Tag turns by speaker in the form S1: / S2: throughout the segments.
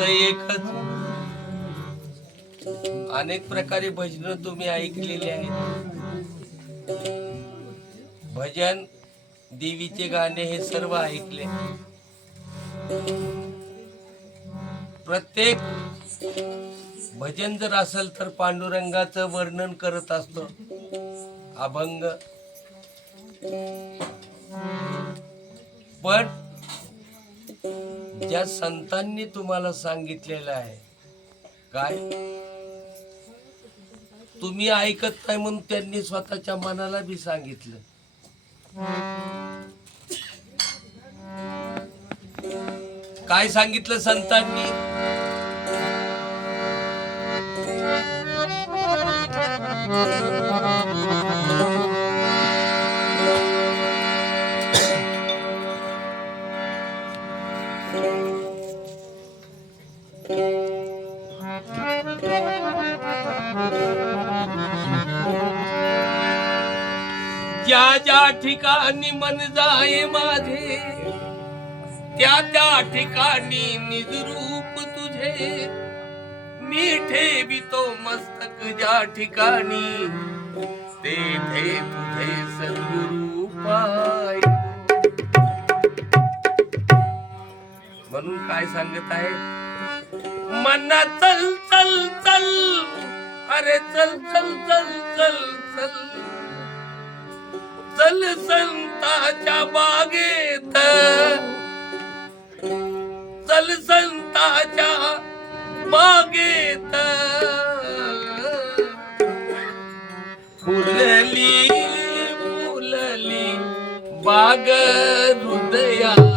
S1: एकच. अनेक प्रकारे भजन तुम्ही ऐकलेली आहेत. भजन देवीचे गाणे हे सर्व ऐकले. प्रत्येक भजन जर असेल तर पांडुरंगाचं वर्णन करत असतो. अभंग. पण ज्या संतांनी तुम्हाला सांगितलेलं आहे काय? तुम्ही ऐकत नाही म्हणून त्यांनी स्वतःच्या मनाला बी सांगितलं. काय सांगितलं संतांनी? ज्या ज्या ठिकाणी मन जाय माझे त्या त्या ठिकाणी निजरूप तुझे. मी ठेवितो मस्तक ज्या ठिकाणी तेथे तुझे सद्गुरू पाय. म्हणून काय सांगत आहे? मना चल चल चल. अरे चल चल चल चल चल. चल संताच्या बागेत. चल संताच्या बागेत. फुलली फुलली बाग हृदया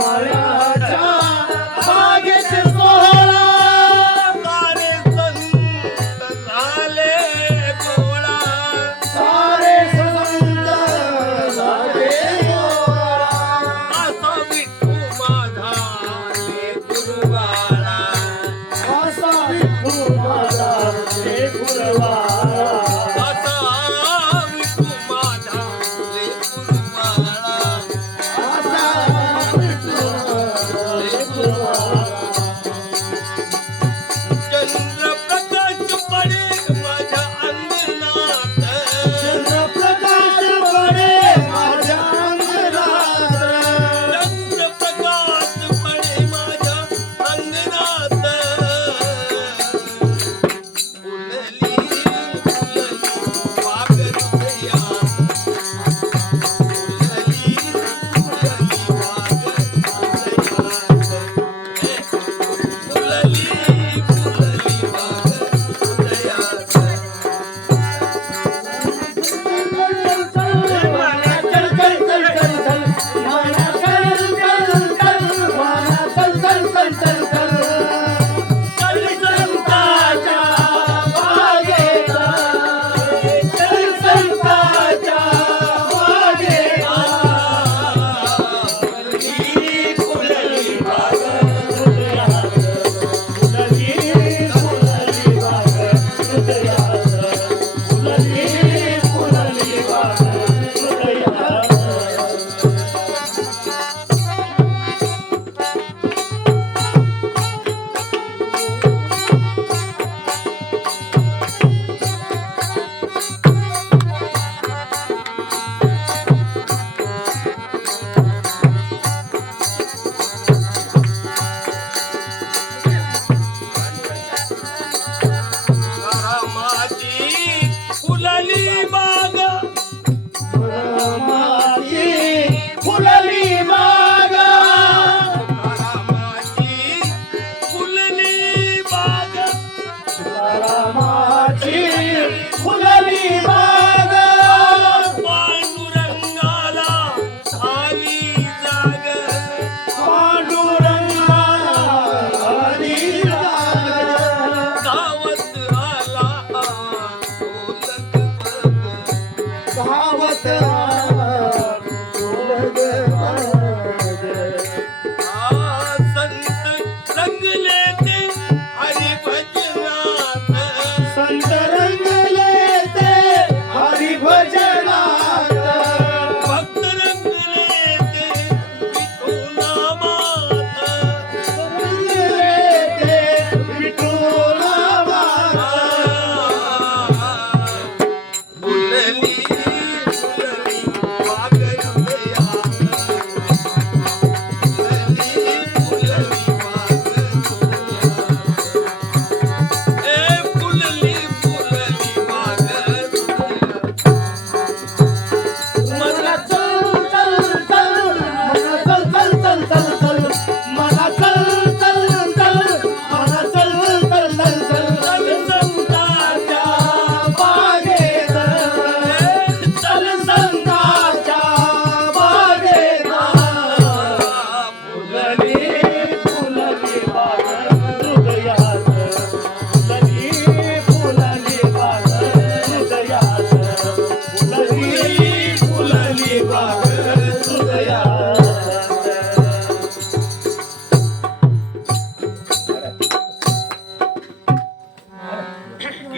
S2: 멀리